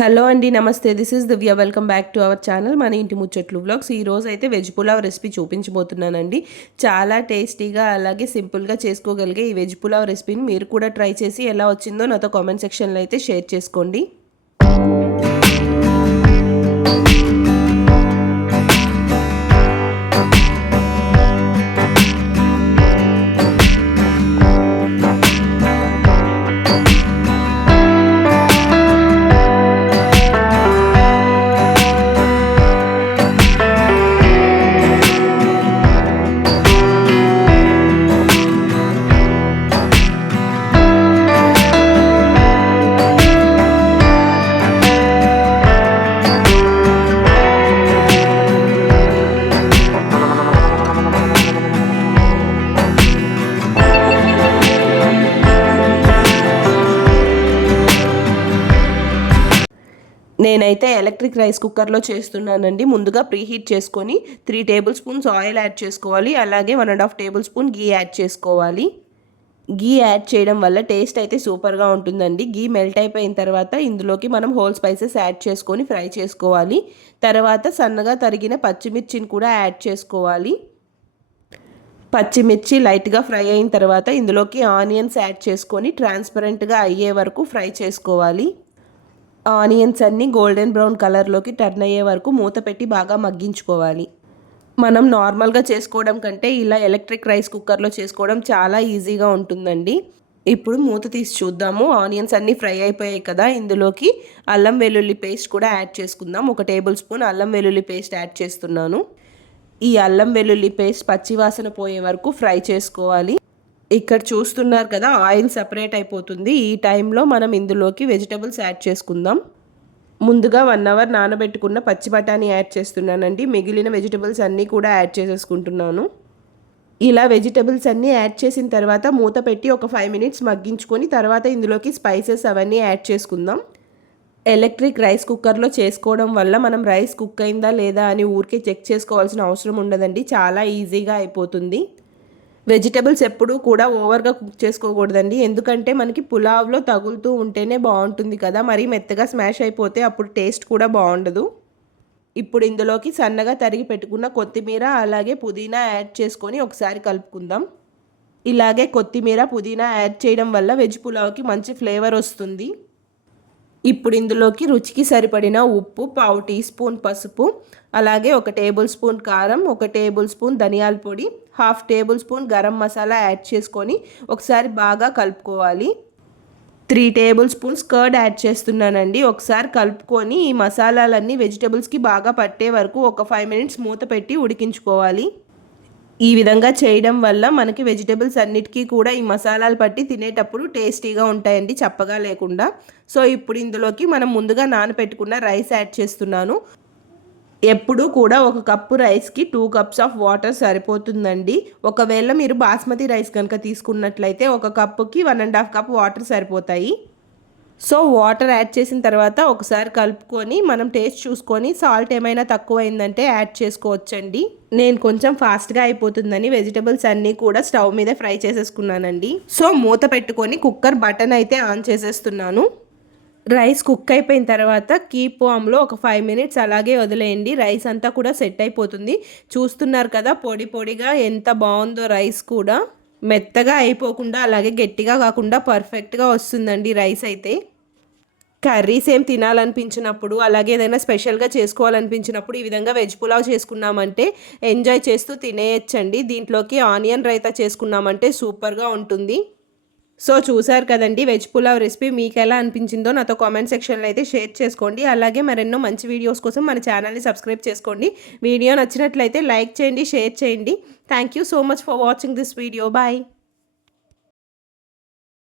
Hello అండి, నమస్తే. This is Divya. Welcome back to our channel మన ఇంటి ముచ్చట్లు వ్లాగ్స్. ఈ రోజు అయితే వెజ్ పులావ్ రెసిపీ చూపించబోతున్నానండి. చాలా టేస్టీగా అలాగే సింపుల్గా చేసుకోగలిగే ఈ వెజ్ పులావ్ రెసిపీని మీరు కూడా ట్రై చేసి ఎలా వచ్చిందో నాతో కామెంట్ సెక్షన్లో అయితే షేర్ చేసుకోండి. నేనైతే ఎలక్ట్రిక్ రైస్ కుక్కర్లో చేస్తున్నానండి. ముందుగా ప్రీహీట్ చేసుకొని 3 టేబుల్ స్పూన్స్ ఆయిల్ యాడ్ చేసుకోవాలి. అలాగే 1.5 టేబుల్ స్పూన్ గీ యాడ్ చేసుకోవాలి. గీ యాడ్ చేయడం వల్ల టేస్ట్ అయితే సూపర్గా ఉంటుందండి. గీ మెల్ట్ అయిపోయిన తర్వాత ఇందులోకి మనం హోల్ స్పైసెస్ యాడ్ చేసుకొని ఫ్రై చేసుకోవాలి. తర్వాత సన్నగా తరిగిన పచ్చిమిర్చిని కూడా యాడ్ చేసుకోవాలి. పచ్చిమిర్చి లైట్గా ఫ్రై అయిన తర్వాత ఇందులోకి ఆనియన్స్ యాడ్ చేసుకొని ట్రాన్స్పరెంట్గా అయ్యే వరకు ఫ్రై చేసుకోవాలి. ఆనియన్స్ అన్నీ గోల్డెన్ బ్రౌన్ కలర్లోకి టర్న్ అయ్యే వరకు మూత పెట్టి బాగా మగ్గించుకోవాలి. మనం నార్మల్గా చేసుకోవడం కంటే ఇలా ఎలక్ట్రిక్ రైస్ కుక్కర్లో చేసుకోవడం చాలా ఈజీగా ఉంటుందండి. ఇప్పుడు మూత తీసి చూద్దాము. ఆనియన్స్ అన్నీ ఫ్రై అయిపోయాయి కదా, ఇందులోకి అల్లం వెల్లుల్లి పేస్ట్ కూడా యాడ్ చేసుకుందాం. 1 టేబుల్ స్పూన్ అల్లం వెల్లుల్లి పేస్ట్ యాడ్ చేస్తున్నాను. ఈ అల్లం వెల్లుల్లి పేస్ట్ పచ్చివాసన పోయే వరకు ఫ్రై చేసుకోవాలి. ఇక్కడ చూస్తున్నారు కదా, ఆయిల్ సపరేట్ అయిపోతుంది. ఈ టైంలో మనం ఇందులోకి వెజిటబుల్స్ యాడ్ చేసుకుందాం. ముందుగా 1 అవర్ నానబెట్టుకున్న పచ్చి బఠానీ యాడ్ చేస్తున్నానండి. మిగిలిన వెజిటబుల్స్ అన్నీ కూడా యాడ్ చేసేసుకుంటున్నాను. ఇలా వెజిటబుల్స్ అన్నీ యాడ్ చేసిన తర్వాత మూత పెట్టి ఒక 5 మినిట్స్ మగ్గించుకొని తర్వాత ఇందులోకి స్పైసెస్ అవన్నీ యాడ్ చేసుకుందాం. ఎలక్ట్రిక్ రైస్ కుక్కర్లో చేసుకోవడం వల్ల మనం రైస్ కుక్ అయిందా లేదా అని ఊరికే చెక్ చేసుకోవాల్సిన అవసరం ఉండదండి. చాలా ఈజీగా అయిపోతుంది. వెజిటబుల్స్ ఎప్పుడూ కూడా ఓవర్గా కుక్ చేసుకోకూడదండి. ఎందుకంటే మనకి పులావ్లో తగులుతూ ఉంటేనే బాగుంటుంది కదా, మరీ మెత్తగా స్మాష్ అయిపోతే అప్పుడు టేస్ట్ కూడా బాగుండదు. ఇప్పుడు ఇందులోకి సన్నగా తరిగి పెట్టుకున్న కొత్తిమీర అలాగే పుదీనా యాడ్ చేసుకొని ఒకసారి కలుపుకుందాం. ఇలాగే కొత్తిమీర పుదీనా యాడ్ చేయడం వల్ల వెజ్ పులావ్కి మంచి ఫ్లేవర్ వస్తుంది. ఇప్పుడు ఇందులోకి రుచికి సరిపడిన ఉప్పు, 1/2 టీ స్పూన్ పసుపు, అలాగే 1 టేబుల్ స్పూన్ కారం, 1 టేబుల్ స్పూన్ ధనియాల పొడి, 1/2 table spoon garam masala add చేసుకొని ఒకసారి బాగా కలుపుకోవాలి. 3 టేబుల్ స్పూన్స్ కర్డ్ యాడ్ చేస్తున్నానండి. ఒకసారి కలుపుకొని ఈ మసాలాలన్నీ వెజిటబుల్స్కి బాగా పట్టే వరకు ఒక 5 మినిట్స్ మూత పెట్టి ఉడికించుకోవాలి. ఈ విధంగా చేయడం వల్ల మనకి వెజిటబుల్స్ అన్నిటికీ కూడా ఈ మసాలాలు పట్టి తినేటప్పుడు టేస్టీగా ఉంటాయండి, చప్పగా లేకుండా. సో ఇప్పుడు ఇందులోకి మనం ముందుగా నానబెట్టుకున్న రైస్ యాడ్ చేస్తున్నాను. ఎప్పుడూ కూడా 1 కప్పు రైస్కి 2 కప్స్ ఆఫ్ వాటర్ సరిపోతుందండి. ఒకవేళ మీరు బాస్మతి రైస్ కనుక తీసుకున్నట్లయితే 1 కప్పుకి 1.5 కప్ వాటర్ సరిపోతాయి. సో వాటర్ యాడ్ చేసిన తర్వాత ఒకసారి కలుపుకొని మనం టేస్ట్ చూసుకొని సాల్ట్ ఏమైనా తక్కువైందంటే యాడ్ చేసుకోవచ్చండి. నేను కొంచెం ఫాస్ట్గా అయిపోతుందని వెజిటబుల్స్ అన్నీ కూడా స్టవ్ మీద ఫ్రై చేసేసుకున్నానండి. సో మూత పెట్టుకొని కుక్కర్ బటన్ అయితే ఆన్ చేసేస్తున్నాను. రైస్ కుక్ అయిపోయిన తర్వాత కీప్ వామ్లో ఒక 5 మినిట్స్ అలాగే వదిలేయండి. రైస్ అంతా కూడా సెట్ అయిపోతుంది. చూస్తున్నారు కదా, పొడి పొడిగా ఎంత బాగుందో. రైస్ కూడా మెత్తగా అయిపోకుండా అలాగే గట్టిగా కాకుండా పర్ఫెక్ట్గా వస్తుందండి రైస్ అయితే. కర్రీస్ ఏం తినాలనిపించినప్పుడు అలాగే ఏదైనా స్పెషల్గా చేసుకోవాలనిపించినప్పుడు ఈ విధంగా వెజ్ పులావ్ చేసుకున్నామంటే ఎంజాయ్ చేస్తూ తినేయచ్చండి. దీంట్లోకి ఆనియన్ రైతా చేసుకున్నామంటే సూపర్గా ఉంటుంది. సో చూసారు కదండి, వెజ్ పులావ్ రెసిపీ మీకు ఎలా అనిపించిందో నాతో కామెంట్ సెక్షన్లో అయితే షేర్ చేసుకోండి. అలాగే మరెన్నో మంచి వీడియోస్ కోసం మన ఛానల్ని సబ్స్క్రైబ్ చేసుకోండి. వీడియో నచ్చినట్లయితే లైక్ చేయండి, షేర్ చేయండి. Thank you so much for watching this video. Bye.